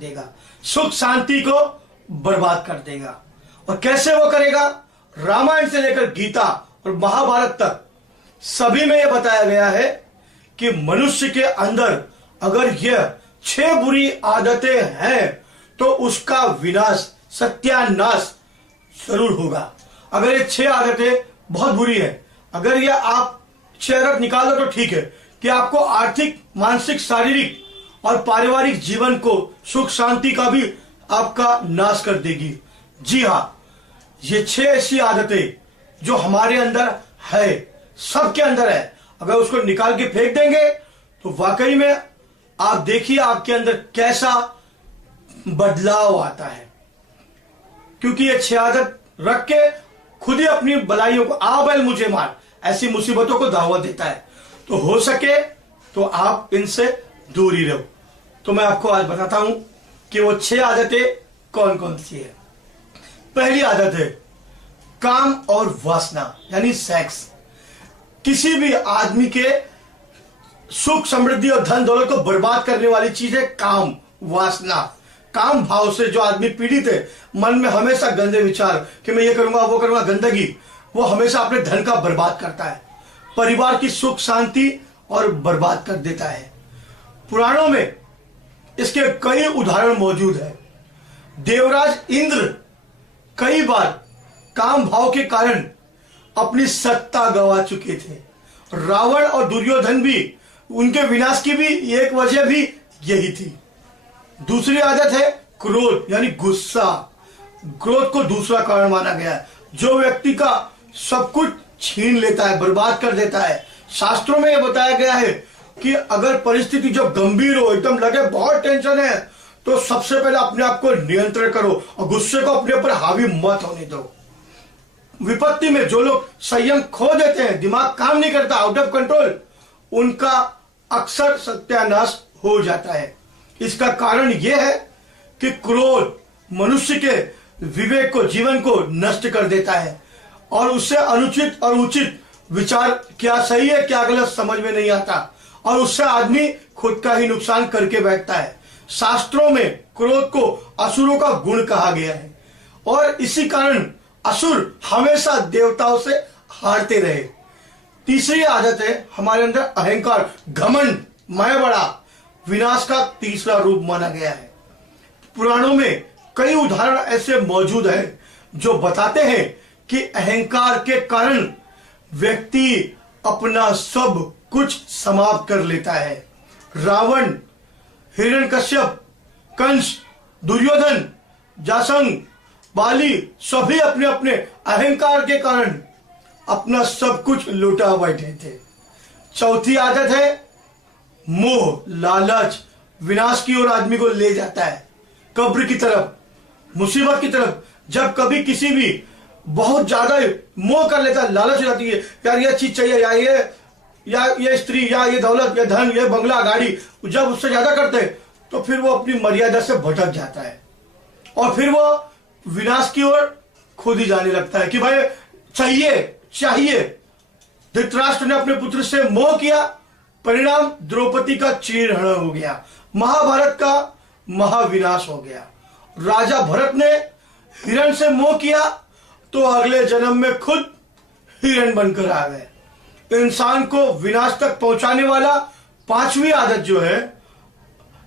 देगा, सुख शांति को बर्बाद कर देगा। और कैसे वो करेगा? रामायण से लेकर गीता और महाभारत तक सभी में यह बताया गया है कि मनुष्य के अंदर अगर यह 6 बुरी आदतें हैं तो उसका विनाश, सत्यानाश जरूर होगा। अगर ये 6 आदतें बहुत बुरी है, अगर यह आप 6 आदत निकाल दो तो ठीक है कि आपको आर्थिक, मानसिक, शारीरिक और पारिवारिक जीवन को, सुख शांति का भी आपका नाश कर देगी। जी हाँ, ये 6 ऐसी आदतें जो हमारे अंदर है, सबके अंदर है, अगर उसको निकाल के फेंक देंगे तो वाकई में आप देखिए आपके अंदर कैसा बदलाव आता है। क्योंकि ये 6 आदत रख के खुद ही अपनी भलाइयों को, आ बैल मुझे मार, ऐसी मुसीबतों को दावत देता है। तो हो सके तो आप इनसे दूर ही रहो। तो मैं आपको आज बताता हूं कि वो 6 आदतें कौन कौन सी है। पहली आदत है काम और वासना, यानी सेक्स। किसी भी आदमी के सुख, समृद्धि और धन दौलत को बर्बाद करने वाली चीज है काम, वासना। काम भाव से जो आदमी पीड़ित है, मन में हमेशा गंदे विचार कि मैं ये करूंगा, वो करूंगा, गंदगी, वो हमेशा अपने धन का बर्बाद करता है, परिवार की सुख शांति और बर्बाद कर देता है। पुराणों में इसके कई उदाहरण मौजूद है। देवराज इंद्र कई बार काम भाव के कारण अपनी सत्ता गंवा चुके थे। रावण और दुर्योधन भी, उनके विनाश की भी एक वजह भी यही थी। दूसरी आदत है क्रोध, यानी गुस्सा। क्रोध को दूसरा कारण माना गया है, जो व्यक्ति का सब कुछ छीन लेता है, बर्बाद कर देता है। शास्त्रों में यह बताया गया है कि अगर परिस्थिति जो गंभीर हो, एकदम लगे बहुत टेंशन है, तो सबसे पहले अपने आप को नियंत्रण करो और गुस्से को अपने ऊपर हावी मत होने दो। विपत्ति में जो लोग संयम खो देते हैं, दिमाग काम नहीं करता, आउट ऑफ कंट्रोल, उनका अक्सर सत्यानाश हो जाता है। इसका कारण यह है कि क्रोध मनुष्य के विवेक को, जीवन को नष्ट कर देता है और उससे अनुचित और उचित विचार, क्या सही है क्या गलत, समझ में नहीं आता और उससे आदमी खुद का ही नुकसान करके बैठता है। शास्त्रों में क्रोध को असुरों का गुण कहा गया है और इसी कारण असुर हमेशा देवताओं से हारते रहे। तीसरी आदत है हमारे अंदर अहंकार, घमंड, मैं बड़ा, विनाश का तीसरा रूप माना गया है। पुराणों में कई उदाहरण ऐसे मौजूद हैं जो बताते हैं कि अहंकार के कारण व्यक्ति अपना सब कुछ समाप्त कर लेता है। रावण, हिरण्यकश्यप, कंस, दुर्योधन, जासंग, बाली, सभी अपने अपने अहंकार के कारण अपना सब कुछ लुटा बैठे थे। चौथी आदत है मोह, लालच, विनाश की ओर आदमी को ले जाता है, कब्र की तरफ, मुसीबत की तरफ। जब कभी किसी भी बहुत ज्यादा मोह कर लेता है, लालच हो जाती है, यार ये चीज चाहिए, या ये स्त्री, या ये दौलत, या धन, ये बंगला, गाड़ी, जब उससे ज्यादा करते हैं तो फिर वो अपनी मर्यादा से भटक जाता है और फिर वो विनाश की ओर खुद ही जाने लगता है कि भाई चाहिए। धृतराष्ट्र ने अपने पुत्र से मोह किया, परिणाम द्रौपदी का चीरहरण हो गया, महाभारत का महाविनाश हो गया। राजा भरत ने हिरण से मोह किया तो अगले जन्म में खुद हिरण बनकर आ गए। इंसान को विनाश तक पहुंचाने वाला पांचवी आदत जो है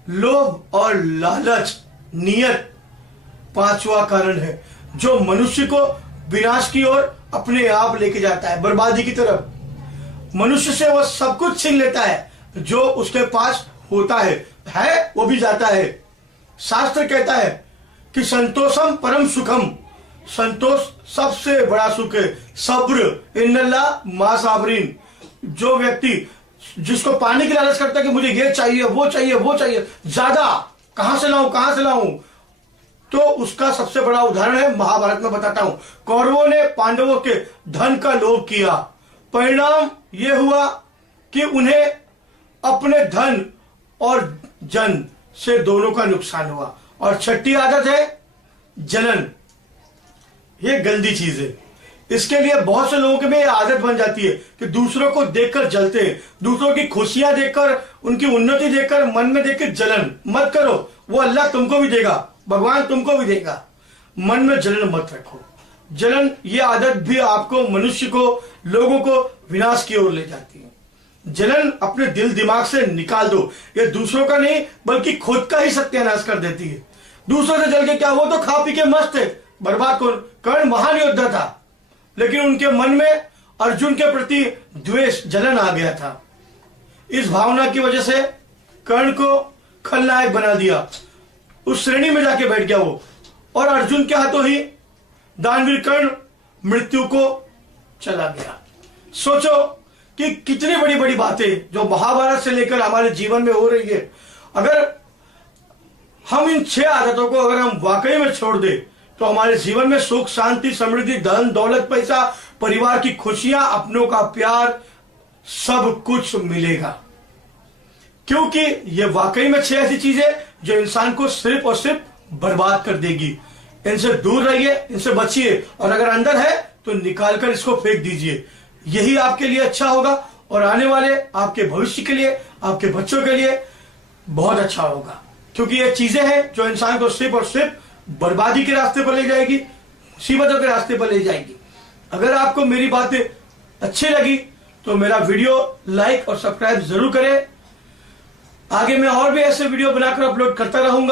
लोभ और लालच, नियत, पांचवा कारण है जो मनुष्य को विनाश की ओर अपने आप लेके जाता है, बर्बादी की तरफ। मनुष्य से वह सब कुछ छीन लेता है जो उसके पास होता है वो भी जाता है। शास्त्र कहता है कि संतोषम परम सुखम, संतोष सबसे बड़ा सुख है। सब्र इन्नल्लाह मा साबरीन। जो व्यक्ति जिसको पानी की लालच करता है कि मुझे ये चाहिए, वो चाहिए, ज्यादा कहां से लाऊं, तो उसका सबसे बड़ा उदाहरण है महाभारत में बताता हूं। कौरवों ने पांडवों के धन का लोभ किया, परिणाम यह हुआ कि उन्हें अपने धन और जन से दोनों का नुकसान हुआ। और छठी आदत है जलन। ये गंदी चीज है इसके लिए बहुत से लोगों के में आदत बन जाती है कि दूसरों को देखकर जलते हैं, दूसरों की खुशियां देखकर, उनकी उन्नति देखकर मन में देखकर जलन मत करो। वो अल्लाह तुमको भी देगा, भगवान तुमको भी देगा। मन में जलन मत रखो। जलन ये आदत भी आपको, मनुष्य को, लोगों को विनाश की ओर ले जाती है। जलन अपने दिल दिमाग से निकाल दो। ये दूसरों का नहीं बल्कि खुद का ही सत्यानाश कर देती है। दूसरों से जल के क्या, वो तो खा पी के मस्त है, बर्बाद कौन। कर्ण महान योद्धा था, लेकिन उनके मन में अर्जुन के प्रति द्वेष, जलन आ गया था। इस भावना की वजह से कर्ण को खलनायक बना दिया, उस श्रेणी में जाके बैठ गया वो, और अर्जुन के हाथों ही दानवीर कर्ण मृत्यु को चला गया। सोचो कि कितनी बड़ी बड़ी बातें जो महाभारत से लेकर हमारे जीवन में हो रही है, अगर हम इन 6 आदतों को अगर हम वाकई में छोड़ दे तो हमारे जीवन में सुख, शांति, समृद्धि, धन दौलत, पैसा, परिवार की खुशियां, अपनों का प्यार, सब कुछ मिलेगा। क्योंकि ये वाकई में 6 ऐसी चीजें जो इंसान को सिर्फ और सिर्फ बर्बाद कर देगी। इनसे दूर रहिए, इनसे बचिए, और अगर अंदर है तो निकालकर इसको फेंक दीजिए। यही आपके लिए अच्छा होगा और आने वाले आपके भविष्य के लिए, आपके बच्चों के लिए बहुत अच्छा होगा। क्योंकि ये चीजें हैं जो इंसान को सिर्फ और सिर्फ बर्बादी के रास्ते पर ले जाएगी, मुसीबतों के रास्ते पर ले जाएगी। अगर आपको मेरी बातें अच्छी लगी तो मेरा वीडियो लाइक और सब्सक्राइब जरूर करें। आगे मैं और भी ऐसे वीडियो बनाकर अपलोड करता रहूंगा।